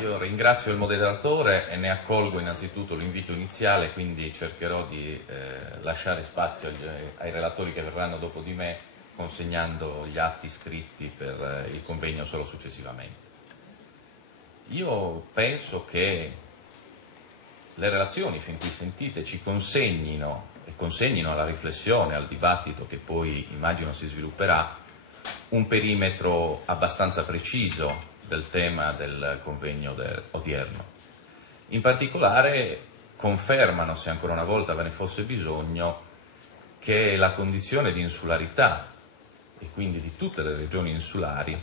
Io ringrazio il moderatore e ne accolgo innanzitutto l'invito iniziale, quindi cercherò di lasciare spazio ai relatori che verranno dopo di me, consegnando gli atti scritti per il convegno solo successivamente. Io penso che le relazioni fin qui sentite ci consegnino e consegnino alla riflessione, al dibattito che poi immagino si svilupperà, un perimetro abbastanza preciso del tema del convegno odierno. In particolare confermano, se ancora una volta ve ne fosse bisogno, che la condizione di insularità, e quindi di tutte le regioni insulari,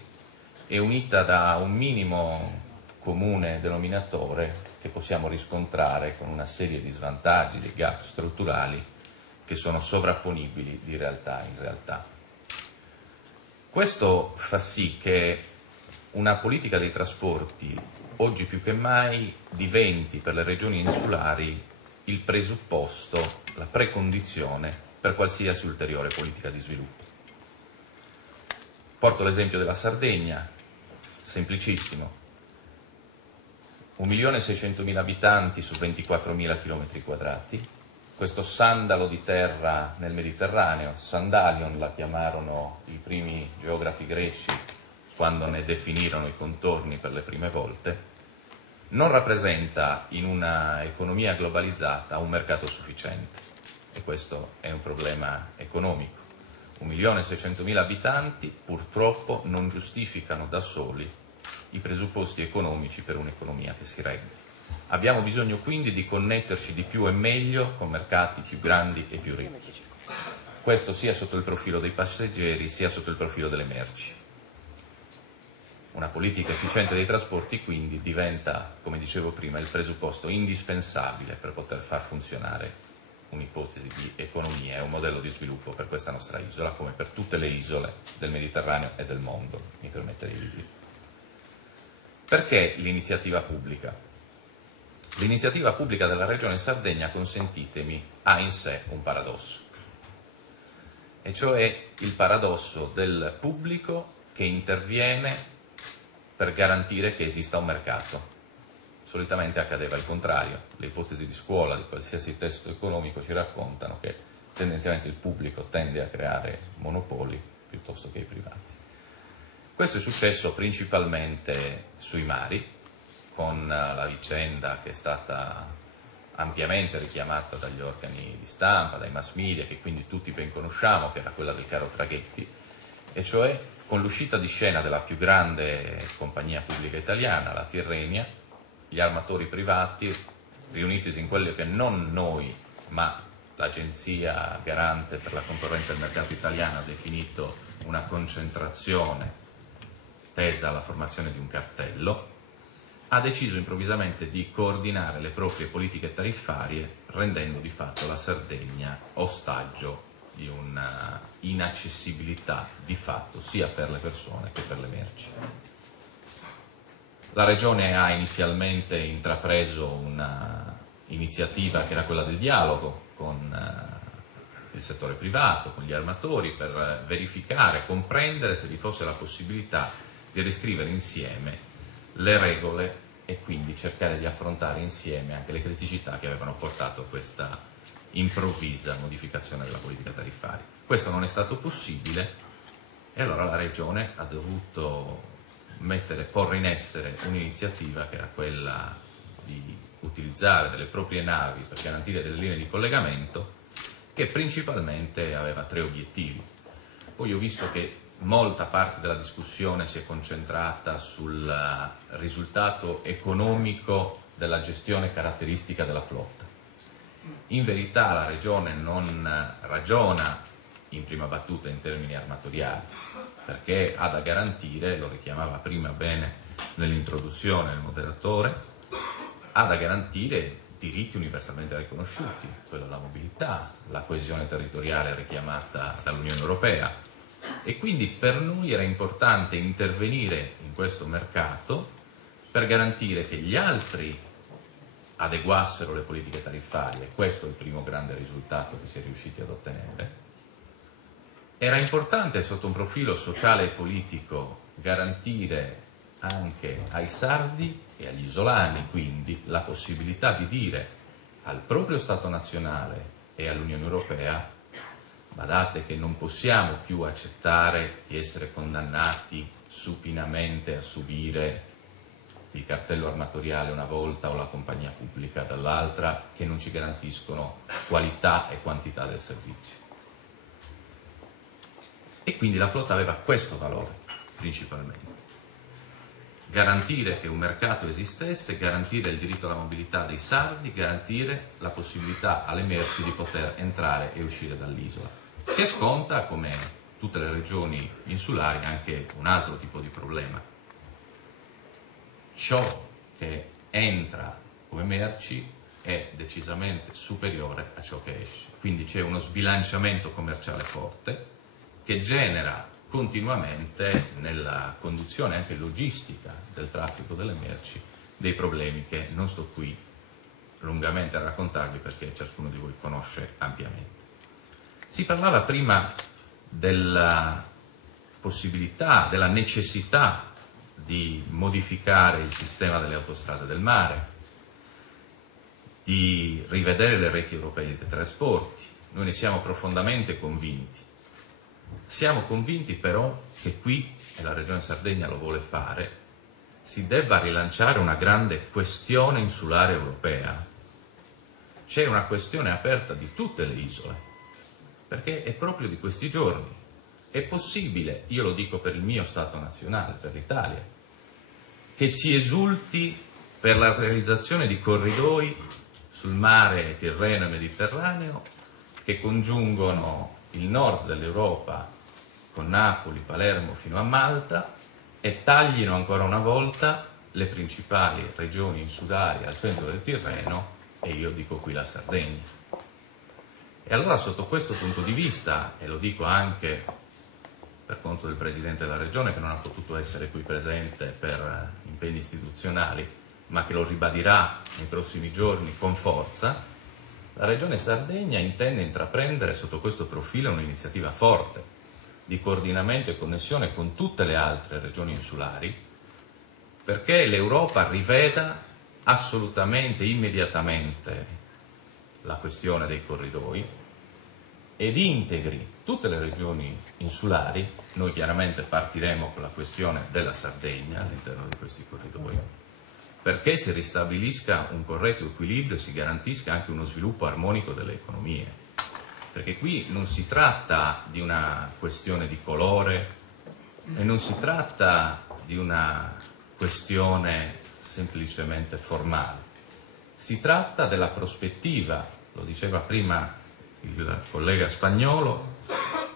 è unita da un minimo comune denominatore che possiamo riscontrare con una serie di svantaggi, di gap strutturali che sono sovrapponibili di realtà in realtà. Questo fa sì che una politica dei trasporti oggi più che mai diventi per le regioni insulari il presupposto, la precondizione per qualsiasi ulteriore politica di sviluppo. Porto l'esempio della Sardegna, semplicissimo. 1.600.000 abitanti su 24.000 km², questo sandalo di terra nel Mediterraneo, Sandalion la chiamarono i primi geografi greci quando ne definirono i contorni per le prime volte, non rappresenta in una economia globalizzata un mercato sufficiente, e questo è un problema economico. 1.600.000 abitanti purtroppo non giustificano da soli i presupposti economici per un'economia che si regga. Abbiamo bisogno quindi di connetterci di più e meglio con mercati più grandi e più ricchi. Questo sia sotto il profilo dei passeggeri sia sotto il profilo delle merci. Una politica efficiente dei trasporti quindi diventa, come dicevo prima, il presupposto indispensabile per poter far funzionare un'ipotesi di economia e un modello di sviluppo per questa nostra isola, come per tutte le isole del Mediterraneo e del mondo, mi permetterei di dire. Perché l'iniziativa pubblica? L'iniziativa pubblica della Regione Sardegna, consentitemi, ha in sé un paradosso, e cioè il paradosso del pubblico che interviene per garantire che esista un mercato. Solitamente accadeva il contrario. Le ipotesi di scuola di qualsiasi testo economico ci raccontano che tendenzialmente il pubblico tende a creare monopoli piuttosto che i privati. Questo è successo principalmente sui mari, con la vicenda che è stata ampiamente richiamata dagli organi di stampa, dai mass media, che quindi tutti ben conosciamo, che era quella del caro traghetti, e cioè con l'uscita di scena della più grande compagnia pubblica italiana, la Tirrenia, gli armatori privati, riunitisi in quello che non noi, ma l'Agenzia Garante per la Concorrenza del Mercato Italiano ha definito una concentrazione tesa alla formazione di un cartello, ha deciso improvvisamente di coordinare le proprie politiche tariffarie, rendendo di fatto la Sardegna ostaggio di una inaccessibilità di fatto sia per le persone che per le merci. La Regione ha inizialmente intrapreso un'iniziativa che era quella del dialogo con il settore privato, con gli armatori, per verificare, comprendere se vi fosse la possibilità di riscrivere insieme le regole e quindi cercare di affrontare insieme anche le criticità che avevano portato a questa improvvisa modificazione della politica tariffaria. Questo non è stato possibile e allora la Regione ha dovuto porre in essere un'iniziativa che era quella di utilizzare delle proprie navi per garantire delle linee di collegamento, che principalmente aveva 3 obiettivi. Poi ho visto che molta parte della discussione si è concentrata sul risultato economico della gestione caratteristica della flotta. In verità la Regione non ragiona in prima battuta in termini armatoriali, perché ha da garantire, lo richiamava prima bene nell'introduzione il moderatore, ha da garantire diritti universalmente riconosciuti, quello della mobilità, la coesione territoriale richiamata dall'Unione Europea, e quindi per noi era importante intervenire in questo mercato per garantire che gli altri adeguassero le politiche tariffarie. Questo è il primo grande risultato che si è riusciti ad ottenere. Era importante sotto un profilo sociale e politico garantire anche ai sardi e agli isolani quindi la possibilità di dire al proprio Stato nazionale e all'Unione Europea: badate che non possiamo più accettare di essere condannati supinamente a subire il cartello armatoriale una volta o la compagnia pubblica dall'altra, che non ci garantiscono qualità e quantità del servizio. E quindi la flotta aveva questo valore principalmente: garantire che un mercato esistesse, garantire il diritto alla mobilità dei sardi, garantire la possibilità alle merci di poter entrare e uscire dall'isola, che sconta, come tutte le regioni insulari, anche un altro tipo di problema. Ciò che entra come merci è decisamente superiore a ciò che esce, quindi c'è uno sbilanciamento commerciale forte che genera continuamente nella conduzione anche logistica del traffico delle merci dei problemi che non sto qui lungamente a raccontarvi perché ciascuno di voi conosce ampiamente. Si parlava prima della possibilità, della necessità di modificare il sistema delle autostrade del mare, di rivedere le reti europee dei trasporti. Noi ne siamo profondamente convinti. Siamo convinti però che qui, e la Regione Sardegna lo vuole fare, si debba rilanciare una grande questione insulare europea. C'è una questione aperta di tutte le isole, perché è proprio di questi giorni. È possibile, io lo dico per il mio Stato nazionale, per l'Italia, che si esulti per la realizzazione di corridoi sul mare Tirreno e Mediterraneo che congiungono il nord dell'Europa con Napoli, Palermo fino a Malta e taglino ancora una volta le principali regioni insulari al centro del Tirreno, e io dico qui la Sardegna. E allora sotto questo punto di vista, e lo dico anche per conto del Presidente della Regione, che non ha potuto essere qui presente per impegni istituzionali, ma che lo ribadirà nei prossimi giorni con forza, la Regione Sardegna intende intraprendere sotto questo profilo un'iniziativa forte di coordinamento e connessione con tutte le altre regioni insulari, perché l'Europa riveda assolutamente, immediatamente la questione dei corridoi ed integri tutte le regioni insulari. Noi chiaramente partiremo con la questione della Sardegna all'interno di questi corridoi, perché si ristabilisca un corretto equilibrio e si garantisca anche uno sviluppo armonico delle economie, perché qui non si tratta di una questione di colore e non si tratta di una questione semplicemente formale, si tratta della prospettiva, lo diceva prima il collega Spagnolo,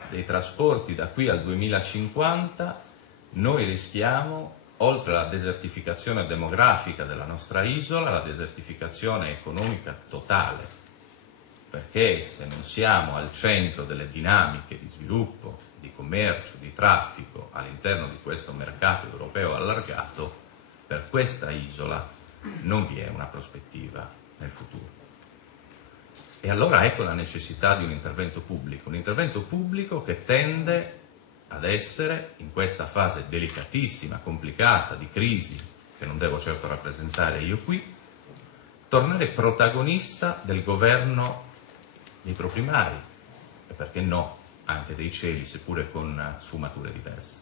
dei trasporti da qui al 2050. Noi rischiamo, oltre alla desertificazione demografica della nostra isola, la desertificazione economica totale, perché se non siamo al centro delle dinamiche di sviluppo, di commercio, di traffico all'interno di questo mercato europeo allargato, per questa isola non vi è una prospettiva nel futuro. E allora ecco la necessità di un intervento pubblico che tende ad essere, in questa fase delicatissima, complicata, di crisi, che non devo certo rappresentare io qui, tornare protagonista del governo dei propri mari, e perché no, anche dei cieli, seppure con sfumature diverse,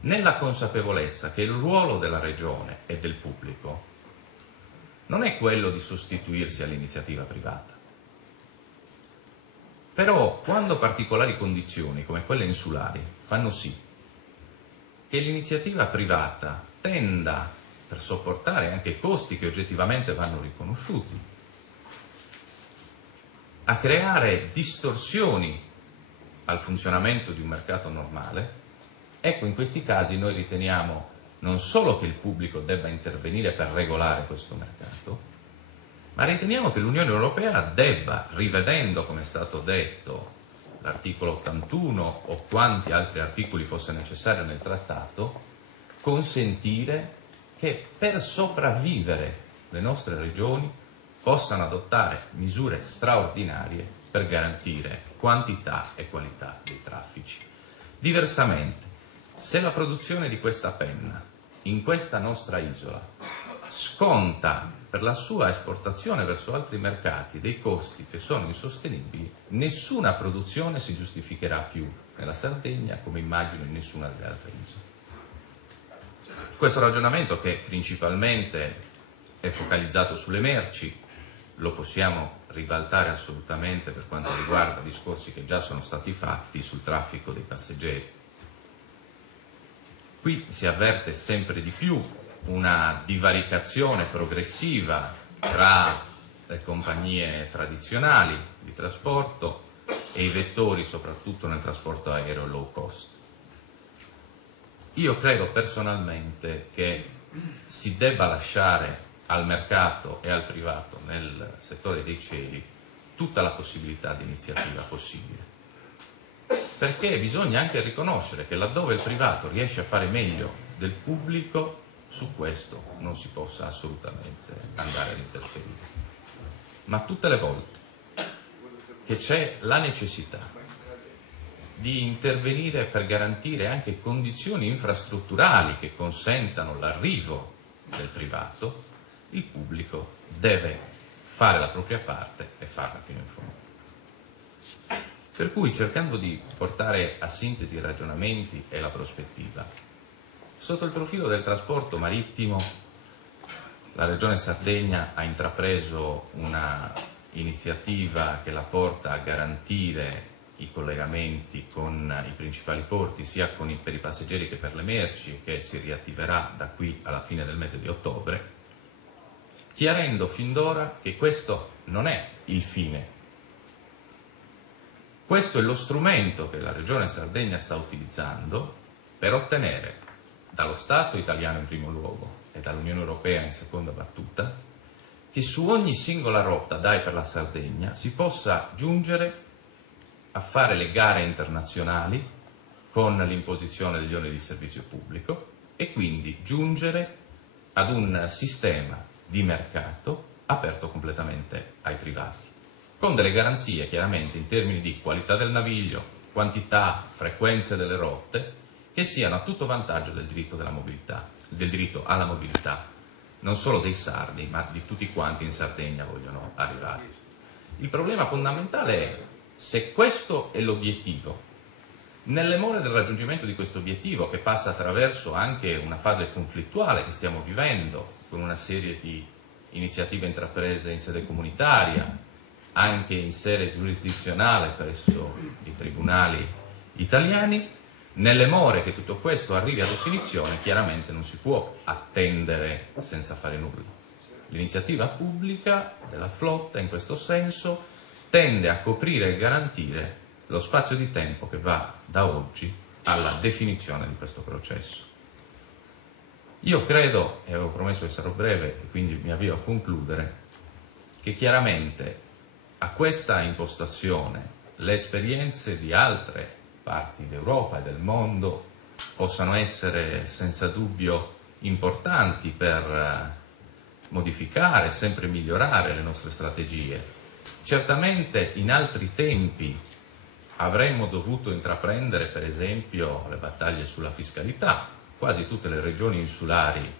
nella consapevolezza che il ruolo della regione e del pubblico non è quello di sostituirsi all'iniziativa privata. Però quando particolari condizioni come quelle insulari fanno sì che l'iniziativa privata tenda, per sopportare anche i costi che oggettivamente vanno riconosciuti, a creare distorsioni al funzionamento di un mercato normale, ecco, in questi casi noi riteniamo non solo che il pubblico debba intervenire per regolare questo mercato, ma riteniamo che l'Unione Europea debba, rivedendo, come è stato detto, l'articolo 81 o quanti altri articoli fosse necessario nel trattato, consentire che per sopravvivere le nostre regioni possano adottare misure straordinarie per garantire quantità e qualità dei traffici. Diversamente, se la produzione di questa penna in questa nostra isola sconta per la sua esportazione verso altri mercati dei costi che sono insostenibili, nessuna produzione si giustificherà più nella Sardegna, come immagino in nessuna delle altre isole. Questo ragionamento, che principalmente è focalizzato sulle merci, lo possiamo ribaltare assolutamente per quanto riguarda discorsi che già sono stati fatti sul traffico dei passeggeri. Qui si avverte sempre di più una divaricazione progressiva tra le compagnie tradizionali di trasporto e i vettori, soprattutto nel trasporto aereo low cost. Io credo personalmente che si debba lasciare al mercato e al privato nel settore dei cieli tutta la possibilità di iniziativa possibile, perché bisogna anche riconoscere che laddove il privato riesce a fare meglio del pubblico, su questo non si possa assolutamente andare ad interferire. Ma tutte le volte che c'è la necessità di intervenire per garantire anche condizioni infrastrutturali che consentano l'arrivo del privato, il pubblico deve fare la propria parte e farla fino in fondo. Per cui, cercando di portare a sintesi i ragionamenti e la prospettiva, sotto il profilo del trasporto marittimo, la Regione Sardegna ha intrapreso una iniziativa che la porta a garantire i collegamenti con i principali porti, sia per i passeggeri che per le merci, che si riattiverà da qui alla fine del mese di ottobre, chiarendo fin d'ora che questo non è il fine. Questo è lo strumento che la Regione Sardegna sta utilizzando per ottenere dallo Stato italiano in primo luogo e dall'Unione Europea in seconda battuta che su ogni singola rotta dai per la Sardegna si possa giungere a fare le gare internazionali con l'imposizione degli oneri di servizio pubblico e quindi giungere ad un sistema di mercato aperto completamente ai privati, con delle garanzie chiaramente in termini di qualità del naviglio, quantità, frequenze delle rotte, che siano a tutto vantaggio del diritto della mobilità, del diritto alla mobilità, non solo dei sardi, ma di tutti quanti in Sardegna vogliono arrivare. Il problema fondamentale è se questo è l'obiettivo. Nelle more del raggiungimento di questo obiettivo, che passa attraverso anche una fase conflittuale che stiamo vivendo, con una serie di iniziative intraprese in sede comunitaria, anche in sede giurisdizionale presso i tribunali italiani, nelle more che tutto questo arrivi a definizione, chiaramente non si può attendere senza fare nulla. L'iniziativa pubblica della flotta, in questo senso, tende a coprire e garantire lo spazio di tempo che va da oggi alla definizione di questo processo. Io credo, e avevo promesso che sarò breve e quindi mi avvio a concludere, che chiaramente a questa impostazione le esperienze di altre parti d'Europa e del mondo possano essere senza dubbio importanti per modificare e sempre migliorare le nostre strategie. Certamente in altri tempi avremmo dovuto intraprendere per esempio le battaglie sulla fiscalità. Quasi tutte le regioni insulari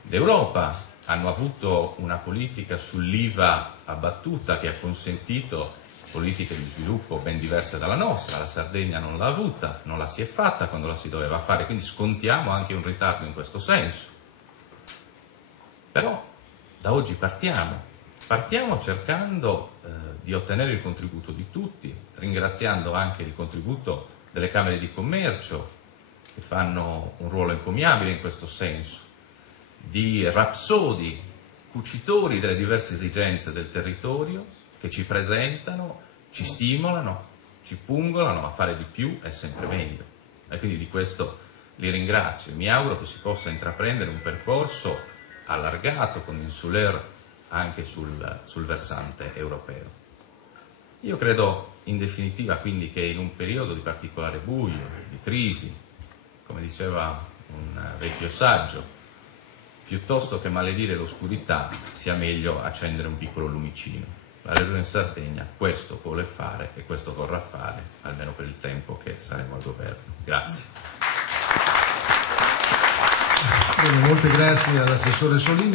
d'Europa hanno avuto una politica sull'IVA abbattuta che ha consentito politiche di sviluppo ben diverse dalla nostra. La Sardegna non l'ha avuta, non la si è fatta quando la si doveva fare, quindi scontiamo anche un ritardo in questo senso. Però da oggi partiamo cercando di ottenere il contributo di tutti, ringraziando anche il contributo delle Camere di Commercio, che fanno un ruolo encomiabile in questo senso, di rapsodi, cucitori delle diverse esigenze del territorio, che ci presentano, ci stimolano, ci pungolano a fare di più e sempre meglio. E quindi di questo li ringrazio. Mi auguro che si possa intraprendere un percorso allargato con Insulair anche sul versante europeo. Io credo in definitiva quindi che in un periodo di particolare buio, di crisi, come diceva un vecchio saggio, piuttosto che maledire l'oscurità sia meglio accendere un piccolo lumicino. La Regione Sardegna questo vuole fare e questo vorrà fare, almeno per il tempo che saremo al governo. Grazie. Bene, molte grazie all'assessore Solini.